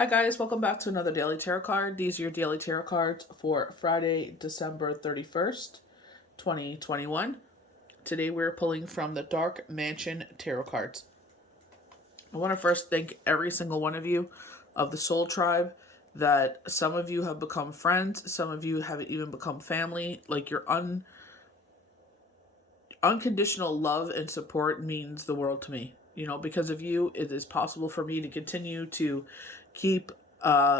Hi guys, welcome back to another daily tarot card. These are your daily tarot cards for Friday, December 31st, 2021. Today we're pulling from the Dark Mansion Tarot cards. I want to first thank every single one of you of the Soul Tribe that some of you have become friends, some of you have even become family. Like your unconditional love and support means the world to me. Because of you, it is possible for me to continue to keep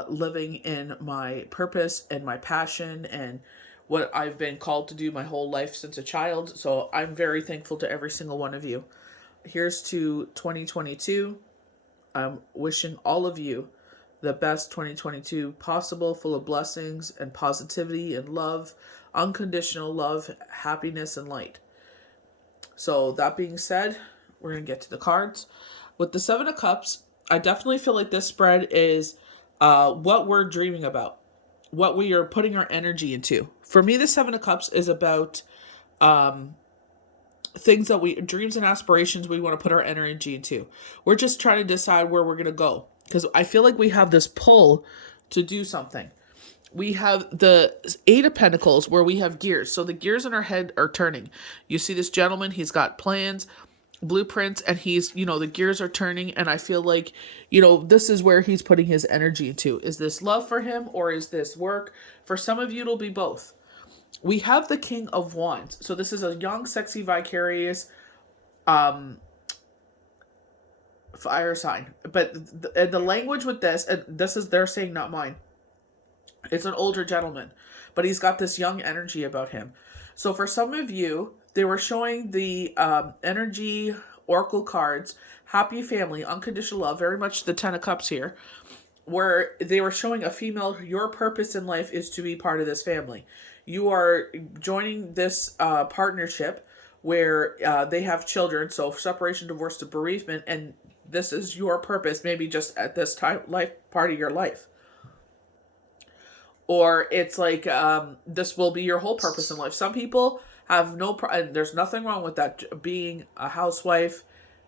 living in my purpose and my passion and what I've been called to do my whole life since a child. So I'm very thankful to every single one of you. Here's to 2022. I'm wishing all of you the best 2022 possible, full of blessings and positivity and love, unconditional love, happiness, and light. So that being said, we're going to get to the cards. With the Seven of Cups, I definitely feel like this spread is what we're dreaming about, what we are putting our energy into. For me, the Seven of Cups is about things that dreams and aspirations we want to put our energy into. We're just trying to decide where we're going to go because I feel like we have this pull to do something. We have the Eight of Pentacles where we have gears. So the gears in our head are turning. You see this gentleman, he's got plans, blueprints, and the gears are turning. And I feel like, this is where he's putting his energy into. Is this love for him or is this work? For some of you, it'll be both. We have the King of Wands. So this is a young, sexy, vicarious fire sign. But the language with this, and this is they're saying, not mine. It's an older gentleman, but he's got this young energy about him. So for some of you, they were showing the energy oracle cards, happy family, unconditional love, very much the Ten of Cups here, where they were showing a female, your purpose in life is to be part of this family. You are joining this partnership where they have children, so separation, divorce, to bereavement, and this is your purpose, maybe just at this time, part of your life. Or it's like this will be your whole purpose in life. Some people have and there's nothing wrong with that, being a housewife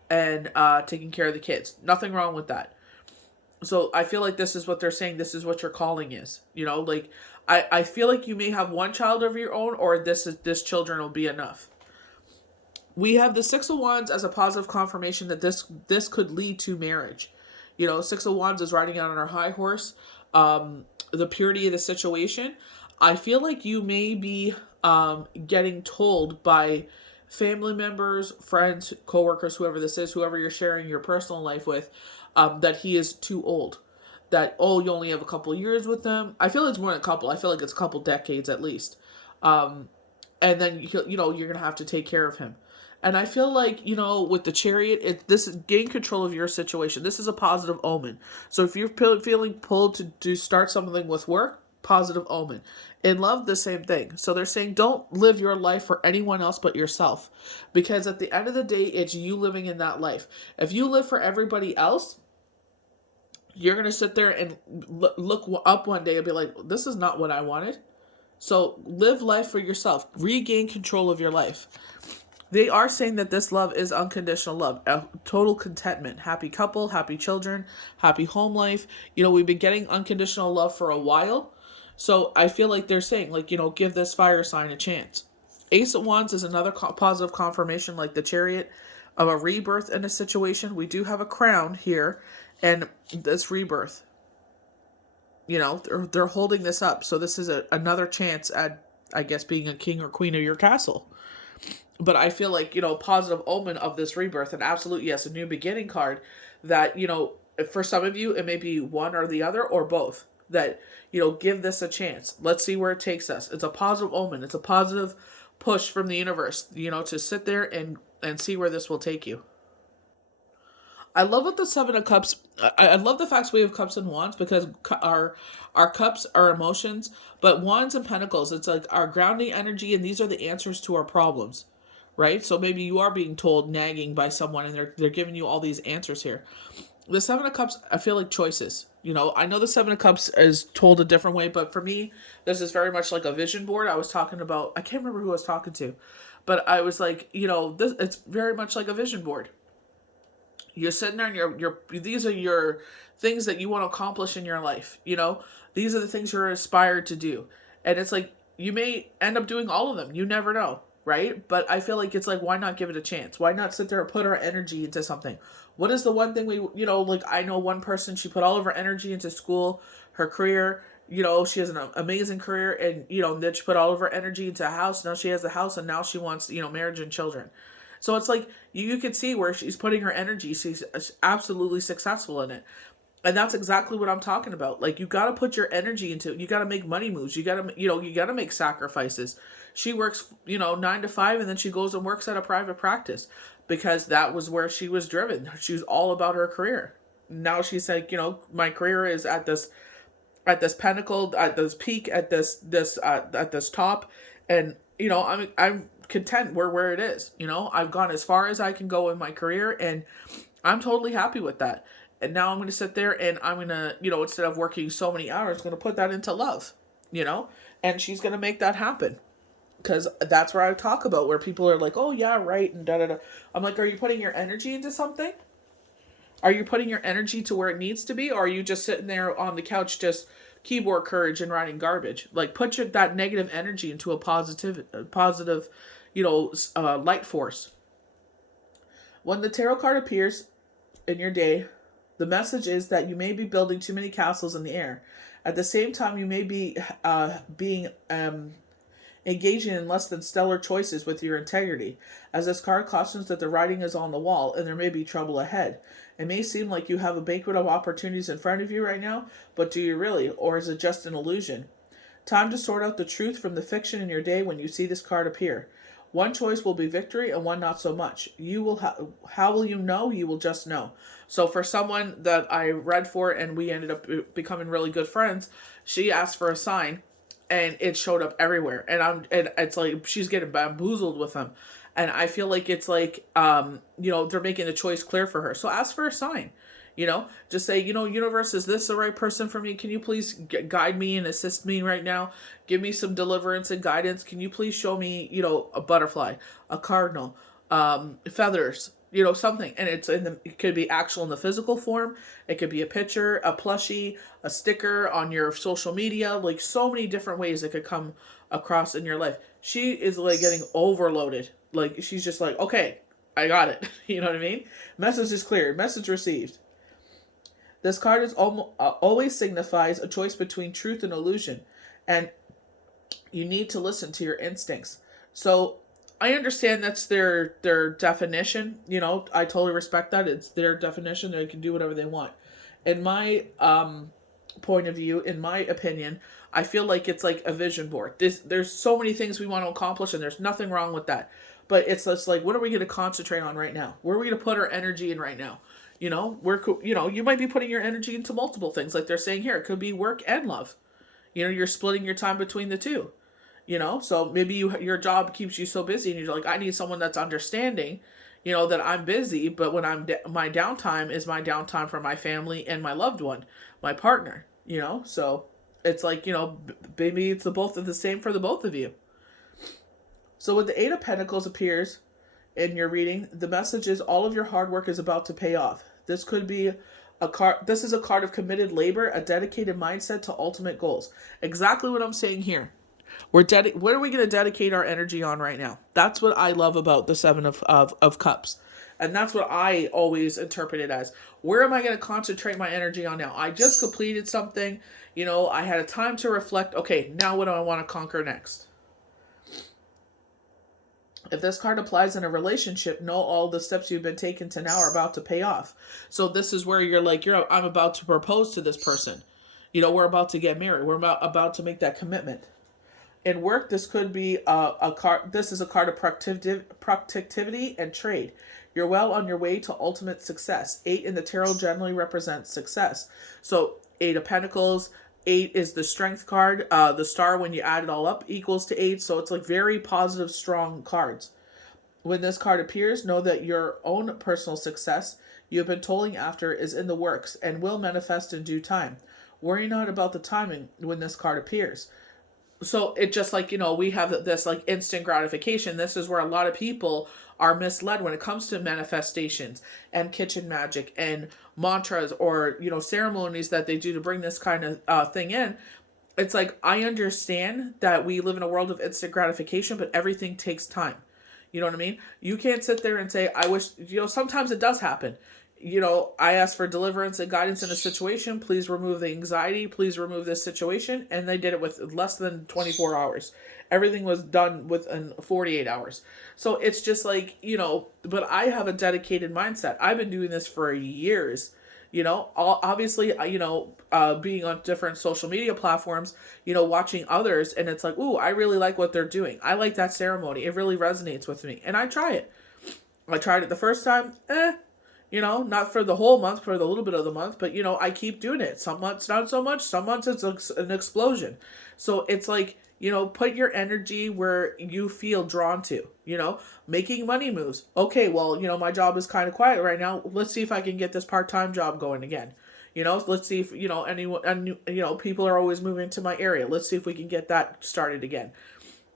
and taking care of the kids. Nothing wrong with that. So I feel like this is what they're saying. This is what your calling is. I feel like you may have one child of your own, or this children will be enough. We have the Six of Wands as a positive confirmation that this could lead to marriage. Six of Wands is riding out on our high horse. The purity of the situation. I feel like you may be getting told by family members, friends, coworkers, whoever this is, whoever you're sharing your personal life with, that he is too old. That, you only have a couple years with them. I feel it's more than a couple. I feel like it's a couple decades at least. And then, you're going to have to take care of him. And I feel like, with the Chariot, this is gain control of your situation. This is a positive omen. So if you're feeling pulled to start something with work, positive omen. In love, the same thing. So they're saying don't live your life for anyone else but yourself. Because at the end of the day, it's you living in that life. If you live for everybody else, you're going to sit there and look up one day and be like, this is not what I wanted. So live life for yourself. Regain control of your life. They are saying that this love is unconditional love, a total contentment, happy couple, happy children, happy home life. We've been getting unconditional love for a while. So I feel like they're saying, give this fire sign a chance. Ace of Wands is another positive confirmation, like the Chariot, of a rebirth in a situation. We do have a crown here, and this rebirth. They're holding this up. So this is another chance at, I guess, being a king or queen of your castle. But I feel like, positive omen of this rebirth, and absolute yes, a new beginning card that, for some of you, it may be one or the other or both. That, give this a chance. Let's see where it takes us. It's a positive omen. It's a positive push from the universe, to sit there and see where this will take you. I love what the Seven of Cups. I love the fact we have Cups and Wands, because our cups are emotions, but Wands and Pentacles, it's like our grounding energy, and these are the answers to our problems, right? So maybe you are being told, nagging by someone, and they're giving you all these answers here. The Seven of Cups, I feel like choices. I know the Seven of Cups is told a different way, but for me, this is very much like a vision board. I was talking about, I can't remember who I was talking to, but I was like, it's very much like a vision board. You're sitting there and these are your things that you want to accomplish in your life. These are the things you're inspired to do. And it's like, you may end up doing all of them. You never know, right? But I feel like it's like, why not give it a chance? Why not sit there and put our energy into something? What is the one thing like I know one person, she put all of her energy into school, her career. She has an amazing career, and, then she put all of her energy into a house. Now she has a house, and now she wants, marriage and children. So it's like, you can see where she's putting her energy. She's absolutely successful in it. And that's exactly what I'm talking about. Like, you got to put your energy into it. You got to make money moves. You got to, you got to make sacrifices. She works, 9 to 5, and then she goes and works at a private practice because that was where she was driven. She was all about her career. Now she's like, my career is at this pinnacle, at this peak, at this top. And, I'm content where it is. I've gone as far as I can go in my career, and I'm totally happy with that. And now I'm going to sit there and I'm going to, instead of working so many hours, I'm going to put that into love, and she's going to make that happen. Because that's where I talk about where people are like, oh yeah, right, and da-da-da. I'm like, are you putting your energy into something? Are you putting your energy to where it needs to be? Or are you just sitting there on the couch just keyboard courage and writing garbage? Like, put that negative energy into a positive, light force. When the tarot card appears in your day, the message is that you may be building too many castles in the air. At the same time, you may be engaging in less than stellar choices with your integrity, as this card cautions that the writing is on the wall and there may be trouble ahead. It may seem like you have a banquet of opportunities in front of you right now, but do you really, or is it just an illusion? Time to sort out the truth from the fiction in your day when you see this card appear. One choice will be victory and one not so much. How will you know? You will just know. So for someone that I read for and we ended up becoming really good friends, she asked for a sign and it showed up everywhere. And it's like she's getting bamboozled with them. And I feel like it's like, they're making the choice clear for her. So ask for a sign. Just say, universe, is this the right person for me? Can you please guide me and assist me right now? Give me some deliverance and guidance. Can you please show me, a butterfly, a cardinal, feathers, something. And it could be actual in the physical form. It could be a picture, a plushie, a sticker on your social media, like so many different ways it could come across in your life. She is like getting overloaded. Like, she's just like, okay, I got it. You know what I mean? Message is clear. Message received. This card always signifies a choice between truth and illusion, and you need to listen to your instincts. So I understand that's their definition. I totally respect that. It's their definition. They can do whatever they want. In my point of view, in my opinion, I feel like it's like a vision board. There's so many things we want to accomplish, and there's nothing wrong with that. But it's just like, what are we going to concentrate on right now? Where are we going to put our energy in right now? You might be putting your energy into multiple things, like they're saying here. It could be work and love. You're splitting your time between the two. So maybe your job keeps you so busy, and you're like, I need someone that's understanding, that I'm busy, but when my downtime is my downtime for my family and my loved one, my partner. So it's like, maybe it's both of the same for the both of you. So when the Eight of Pentacles appears in your reading, the message is all of your hard work is about to pay off. This could be a card. This is a card of committed labor, a dedicated mindset to ultimate goals. Exactly what I'm saying here. What are we going to dedicate our energy on right now? That's what I love about the Seven of Cups. And that's what I always interpret it as. Where am I going to concentrate my energy on now? I just completed something. I had a time to reflect. Okay, now what do I want to conquer next? If this card applies in a relationship, know all the steps you've been taking to now are about to pay off. So this is where you're like, I'm about to propose to this person. We're about to get married. We're about to make that commitment. In work, this could be a card. This is a card of productivity and trade. You're well on your way to ultimate success. 8 in the tarot generally represents success. So 8 of Pentacles. 8 is the strength card. The star, when you add it all up, equals to 8. So it's like very positive, strong cards. When this card appears, know that your own personal success you have been toiling after is in the works and will manifest in due time. Worry not about the timing when this card appears. So it just like, we have this like instant gratification. This is where a lot of people are misled when it comes to manifestations and kitchen magic and mantras, or ceremonies that they do to bring this kind of thing in. It's like, I understand that we live in a world of instant gratification, but everything takes time. You know what I mean? You can't sit there and say, I wish, sometimes it does happen. I asked for deliverance and guidance in a situation. Please remove the anxiety. Please remove this situation. And they did it with less than 24 hours. Everything was done within 48 hours. So it's just like, but I have a dedicated mindset. I've been doing this for years. Obviously, being on different social media platforms, watching others, and it's like, ooh, I really like what they're doing. I like that ceremony. It really resonates with me. And I try it. I tried it the first time, not for the whole month, for the little bit of the month, but, I keep doing it. Some months, not so much. Some months it's an explosion. So it's like, put your energy where you feel drawn to, making money moves. Okay, well, my job is kind of quiet right now. Let's see if I can get this part-time job going again. Let's see if, anyone, and, people are always moving to my area. Let's see if we can get that started again.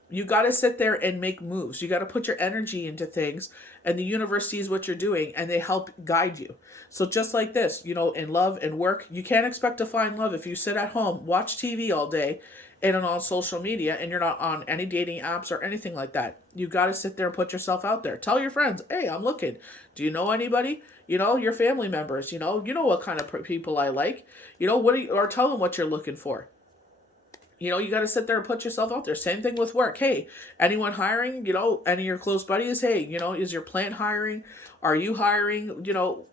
You got to sit there and make moves. You got to put your energy into things, and the universe sees what you're doing and they help guide you. So just like this, in love and work, you can't expect to find love if you sit at home, watch TV all day, and on social media, and you're not on any dating apps or anything like that. You got to sit there and put yourself out there. Tell your friends, hey, I'm looking. Do you know anybody? Your family members, you know what kind of people I like. Or tell them what you're looking for. You got to sit there and put yourself out there. Same thing with work. Hey, anyone hiring? Any of your close buddies? Hey, is your plant hiring? Are you hiring?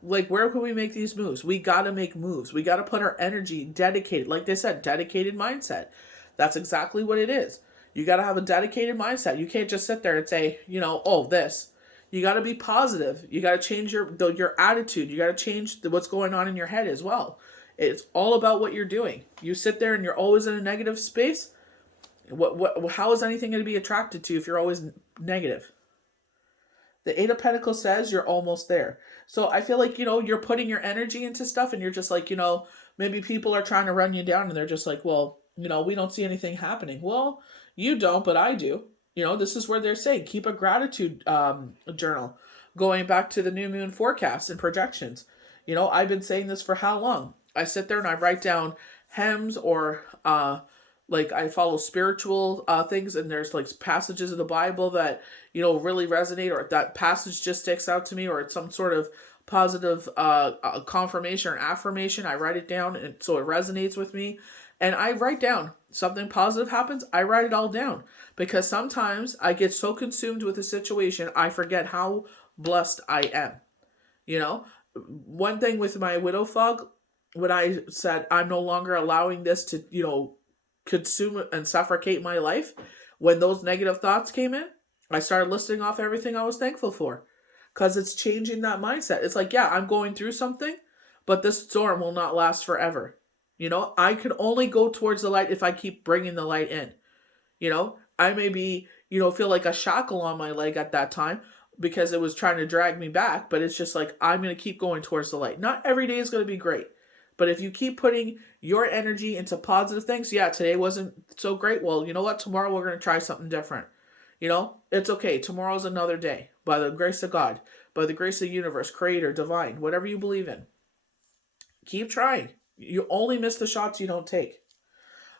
Like, where can we make these moves? We got to make moves. We got to put our energy dedicated. Like they said, dedicated mindset. That's exactly what it is. You got to have a dedicated mindset. You can't just sit there and say, oh, this. You got to be positive. You got to change your attitude. You got to change what's going on in your head as well. It's all about what you're doing. You sit there and you're always in a negative space. How is anything going to be attracted to you if you're always negative? The Eight of Pentacles says you're almost there. So I feel like, you're putting your energy into stuff, and you're just like, maybe people are trying to run you down, and they're just like, well, we don't see anything happening. Well, you don't, but I do. This is where they're saying, keep a gratitude journal. Going back to the new moon forecasts and projections. I've been saying this for how long? I sit there and I write down hymns, or like I follow spiritual things, and there's like passages of the Bible that really resonate, or that passage just sticks out to me, or it's some sort of positive confirmation or affirmation. I write it down, and so it resonates with me. And I write down something positive happens. I write it all down, because sometimes I get so consumed with the situation, I forget how blessed I am. One thing with my widow fog, when I said I'm no longer allowing this to, consume and suffocate my life, when those negative thoughts came in, I started listing off everything I was thankful for, because it's changing that mindset. It's like, yeah, I'm going through something, but this storm will not last forever. I can only go towards the light if I keep bringing the light in. I may be, feel like a shackle on my leg at that time, because it was trying to drag me back, but it's just like, I'm going to keep going towards the light. Not every day is going to be great, but if you keep putting your energy into positive things, yeah, today wasn't so great. Well, you know what? Tomorrow we're going to try something different. It's okay. Tomorrow's another day, by the grace of God, by the grace of the universe, creator, divine, whatever you believe in. Keep trying. You only miss the shots you don't take.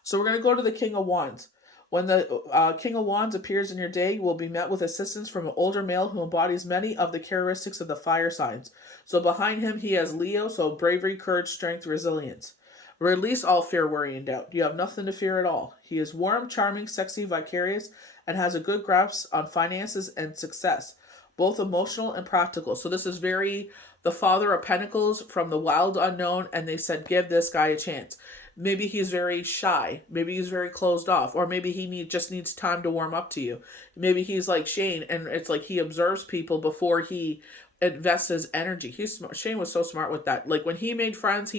So we're going to go to the King of Wands. When the King of Wands appears in your day, you will be met with assistance from an older male who embodies many of the characteristics of the fire signs. So behind him, he has Leo, so bravery, courage, strength, resilience. Release all fear, worry, and doubt. You have nothing to fear at all. He is warm, charming, sexy, vicarious, and has a good grasp on finances and success, both emotional and practical. So this is very the Father of Pentacles from the wild unknown, and they said, give this guy a chance. Maybe he's very shy. Maybe he's very closed off. Or maybe he just needs time to warm up to you. Maybe he's like Shane, and it's like he observes people before he invests his energy. He's smart. Shane was so smart with that. Like when he made friends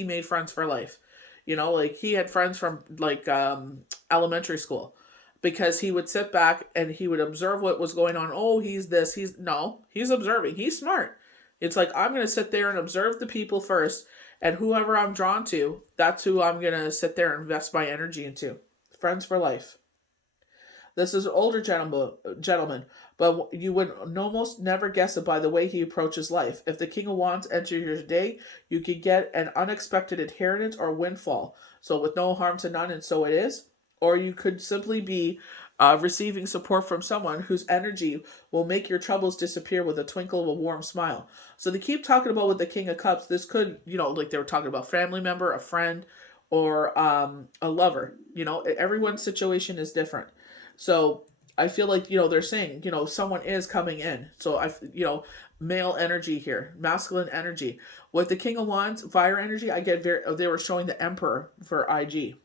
for life. Like he had friends from like elementary school, because he would sit back and he would observe what was going on. Oh, he's this. He's observing. He's smart. It's like, I'm going to sit there and observe the people first, and whoever I'm drawn to, that's who I'm going to sit there and invest my energy into. Friends for life. This is an older gentleman, but you would almost never guess it by the way he approaches life. If the King of Wands enters your day, you could get an unexpected inheritance or windfall. So with no harm to none, and so it is. Or you could simply be receiving support from someone whose energy will make your troubles disappear with a twinkle of a warm smile. So they keep talking about with the King of Cups. This could, like they were talking about family member, a friend, or a lover. Everyone's situation is different. So I feel like, they're saying, someone is coming in. So male energy here, masculine energy. With the King of Wands, fire energy, they were showing the Emperor for IG.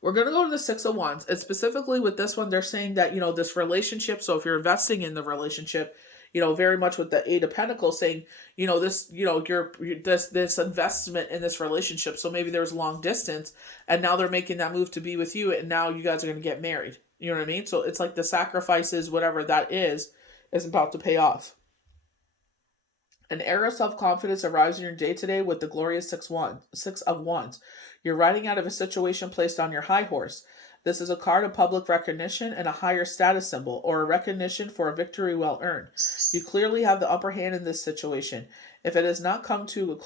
We're going to go to the Six of Wands. And specifically with this one, they're saying that, this relationship. So if you're investing in the relationship, very much with the Eight of Pentacles saying, this, this investment in this relationship. So maybe there's long distance and now they're making that move to be with you. And now you guys are going to get married. You know what I mean? So it's like the sacrifices, whatever that is about to pay off. An air of self-confidence arrives in your day today with the glorious Six of Wands. You're riding out of a situation placed on your high horse. This is a card of public recognition and a higher status symbol, or a recognition for a victory well earned. You clearly have the upper hand in this situation. If it has not come to a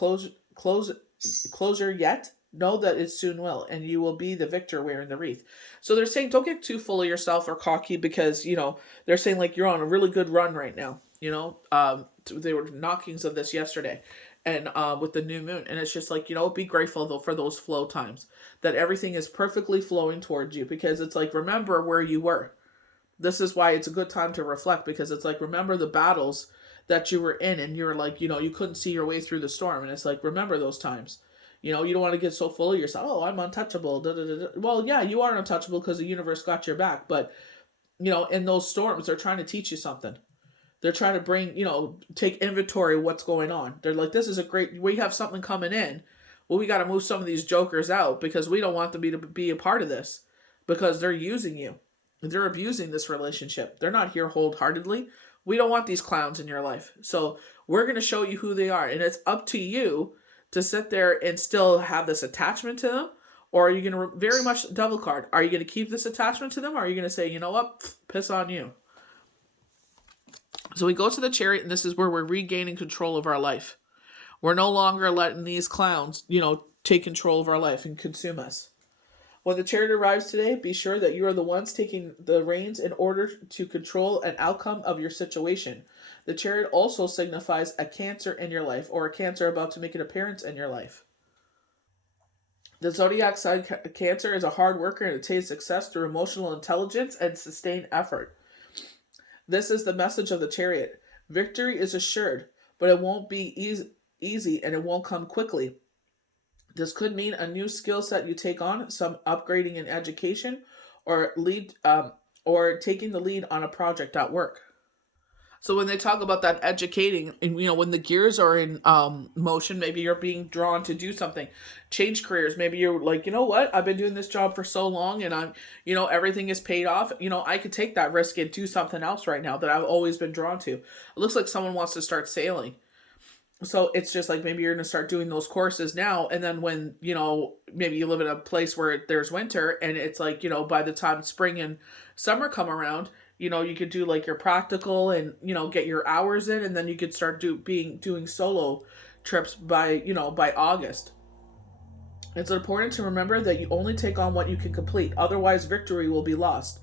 closure yet, know that it soon will, and you will be the victor wearing the wreath. So they're saying don't get too full of yourself or cocky because, they're saying like you're on a really good run right now. They were knockings of this yesterday and with the new moon. And it's just like, be grateful though for those flow times, that everything is perfectly flowing towards you, because it's like, remember where you were. This is why it's a good time to reflect, because it's like, remember the battles that you were in and you're like, you couldn't see your way through the storm. And it's like, remember those times. You don't want to get so full of yourself. Oh, I'm untouchable. Da, da, da, da. Well, yeah, you are untouchable because the universe got your back. But, in those storms, they're trying to teach you something. They're trying to bring, take inventory of what's going on. They're like, this is we have something coming in. Well, we got to move some of these jokers out because we don't want them to be a part of this, because they're using you. They're abusing this relationship. They're not here wholeheartedly. We don't want these clowns in your life. So we're going to show you who they are. And it's up to you to sit there and still have this attachment to them. Or are you going to very much double card? Are you going to keep this attachment to them? Or are you going to say, you know what? Piss on you. So we go to the Chariot, and this is where we're regaining control of our life. We're no longer letting these clowns, take control of our life and consume us. When the Chariot arrives today, be sure that you are the ones taking the reins in order to control an outcome of your situation. The Chariot also signifies a Cancer in your life, or a Cancer about to make an appearance in your life. The zodiac sign Cancer is a hard worker and attains success through emotional intelligence and sustained effort. This is the message of the Chariot. Victory is assured, but it won't be easy and it won't come quickly. This could mean a new skill set you take on, some upgrading in education, or taking the lead on a project at work. So when they talk about that educating, and when the gears are in motion, maybe you're being drawn to do something, change careers. Maybe you're like, what? I've been doing this job for so long, and I'm, everything is paid off. I could take that risk and do something else right now that I've always been drawn to. It looks like someone wants to start sailing. So it's just like maybe you're going to start doing those courses now. And then when, maybe you live in a place where there's winter and it's like, by the time spring and summer come around, you could do like your practical and, get your hours in, and then you could start doing solo trips by August. It's important to remember that you only take on what you can complete. Otherwise, victory will be lost.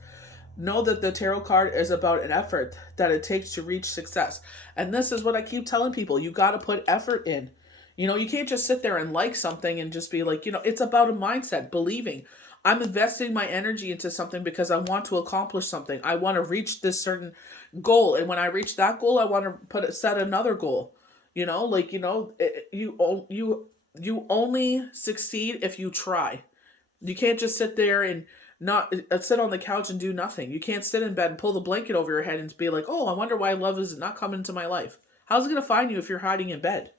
Know that the tarot card is about an effort that it takes to reach success. And this is what I keep telling people. You got to put effort in. You can't just sit there and like something and just be like, it's about a mindset, believing. I'm investing my energy into something because I want to accomplish something. I want to reach this certain goal. And when I reach that goal, I want to set another goal. You only succeed if you try. You can't just sit there and not sit on the couch and do nothing. You can't sit in bed and pull the blanket over your head and be like, oh, I wonder why love is not coming into my life. How's it going to find you if you're hiding in bed?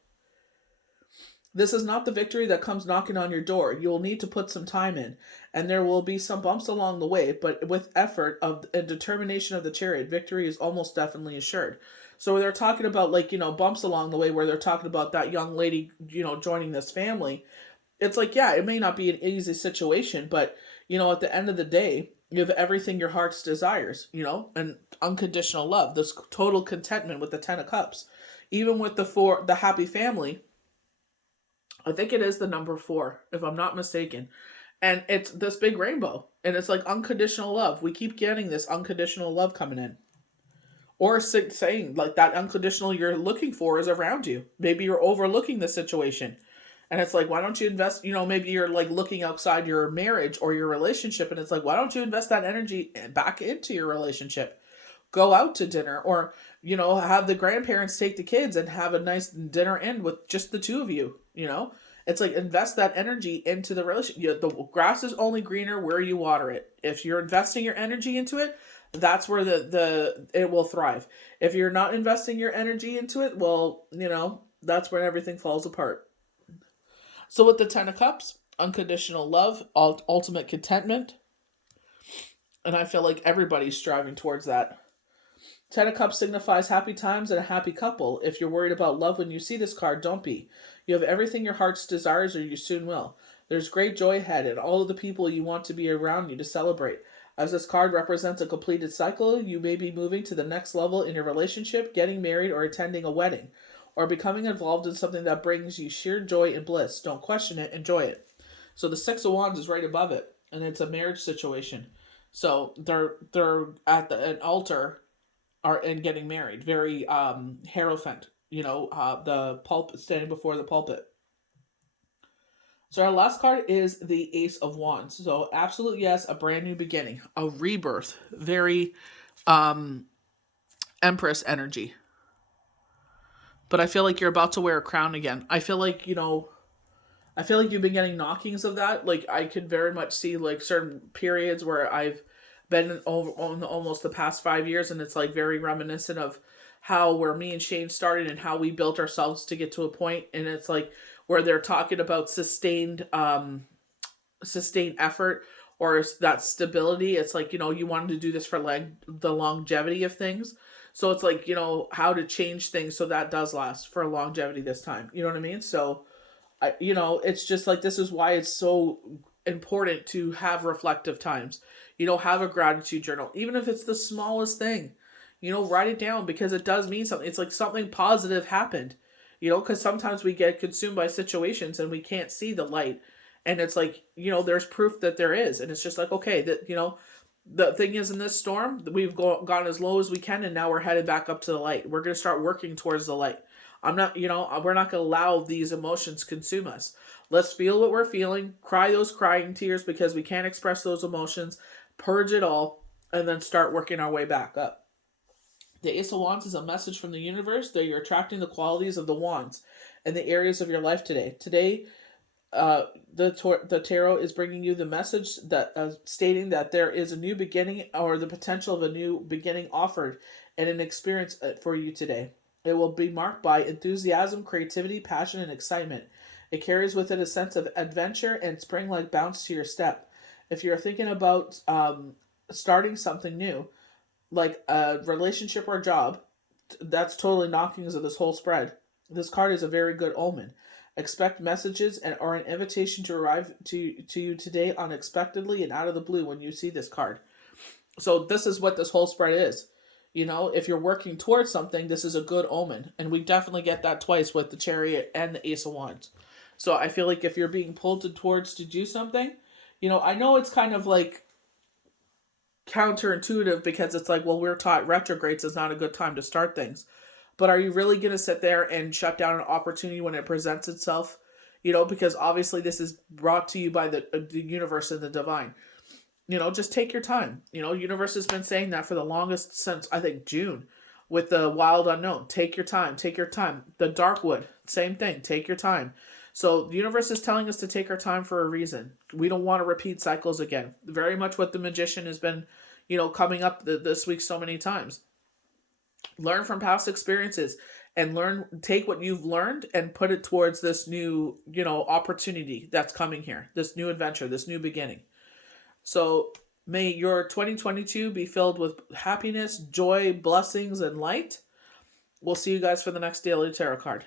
This is not the victory that comes knocking on your door. You will need to put some time in, and there will be some bumps along the way, but with effort and determination of the Chariot, victory is almost definitely assured. So they're talking about bumps along the way, where they're talking about that young lady, joining this family. It's like, yeah, it may not be an easy situation, but, at the end of the day, You have everything your heart's desires, and unconditional love, this total contentment with the 10 of cups. Even with the happy family, I think it is the number 4, if I'm not mistaken. And it's this big rainbow. And it's like unconditional love. We keep getting this unconditional love coming in. Or saying like that unconditional you're looking for is around you. Maybe you're overlooking the situation. And it's like, why don't you invest? Maybe you're like looking outside your marriage or your relationship. And it's like, why don't you invest that energy back into your relationship? Go out to dinner, or have the grandparents take the kids and have a nice dinner end with just the two of you. It's like, invest that energy into the relationship. The grass is only greener where you water it. If you're investing your energy into it, that's where it will thrive. If you're not investing your energy into it, well, that's where everything falls apart. So with the 10 of cups, unconditional love, ultimate contentment, and I feel like everybody's striving towards that. 10 of Cups signifies happy times and a happy couple. If you're worried about love when you see this card, don't be. You have everything your heart's desires, or you soon will. There's great joy ahead, and all of the people you want to be around you to celebrate. As this card represents a completed cycle, you may be moving to the next level in your relationship, getting married, or attending a wedding, or becoming involved in something that brings you sheer joy and bliss. Don't question it, enjoy it. So the 6 of Wands is right above it, and it's a marriage situation. So they're at an altar and getting married. Very Hierophant, the pulpit, standing before the pulpit. So our last card is the Ace of Wands. So absolute yes, a brand new beginning, a rebirth, very Empress energy. But I feel like you're about to wear a crown again. I feel like you've been getting knockings of that. Like, I could very much see like certain periods where I've been over on almost the past 5 years, and it's like very reminiscent of where me and Shane started and how we built ourselves to get to a point. And it's like where they're talking about sustained effort, or that stability. It's like, you wanted to do this for the longevity of things. So it's like, how to change things so that does last for longevity this time. You know what I mean? So it's just like, this is why it's so important to have reflective times. Have a gratitude journal, even if it's the smallest thing. Write it down, because it does mean something. It's like something positive happened. Because sometimes we get consumed by situations and we can't see the light. And it's like, there's proof that there is. And it's just like, okay, that, the thing is, in this storm, we've gone as low as we can, and now we're headed back up to the light. We're going to start working towards the light. We're not going to allow these emotions consume us. Let's feel what we're feeling, cry those crying tears because we can't express those emotions, purge it all, and then start working our way back up. The Ace of Wands is a message from the universe that you're attracting the qualities of the wands in the areas of your life today. Today, the tarot is bringing you the message that stating that there is a new beginning, or the potential of a new beginning offered in an experience for you today. It will be marked by enthusiasm, creativity, passion, and excitement. It carries with it a sense of adventure and spring-like bounce to your step. If you're thinking about starting something new, like a relationship or job, that's totally knockings of this whole spread. This card is a very good omen. Expect messages or an invitation to arrive to you today unexpectedly and out of the blue when you see this card. So this is what this whole spread is. If you're working towards something, this is a good omen. And we definitely get that twice with the Chariot and the Ace of Wands. So I feel like if you're being pulled towards to do something, I know it's kind of like counterintuitive, because it's like, well, we're taught retrogrades is not a good time to start things. But are you really going to sit there and shut down an opportunity when it presents itself? Because obviously this is brought to you by the universe and the divine. Just take your time. Universe has been saying that for the longest, since I think June, with the wild unknown. Take your time. Take your time. The Darkwood, same thing. Take your time. So the universe is telling us to take our time for a reason. We don't want to repeat cycles again. Very much what the Magician has been, coming up this week so many times. Learn from past experiences and take what you've learned and put it towards this new, opportunity that's coming here, this new adventure, this new beginning. So may your 2022 be filled with happiness, joy, blessings, and light. We'll see you guys for the next Daily Tarot card.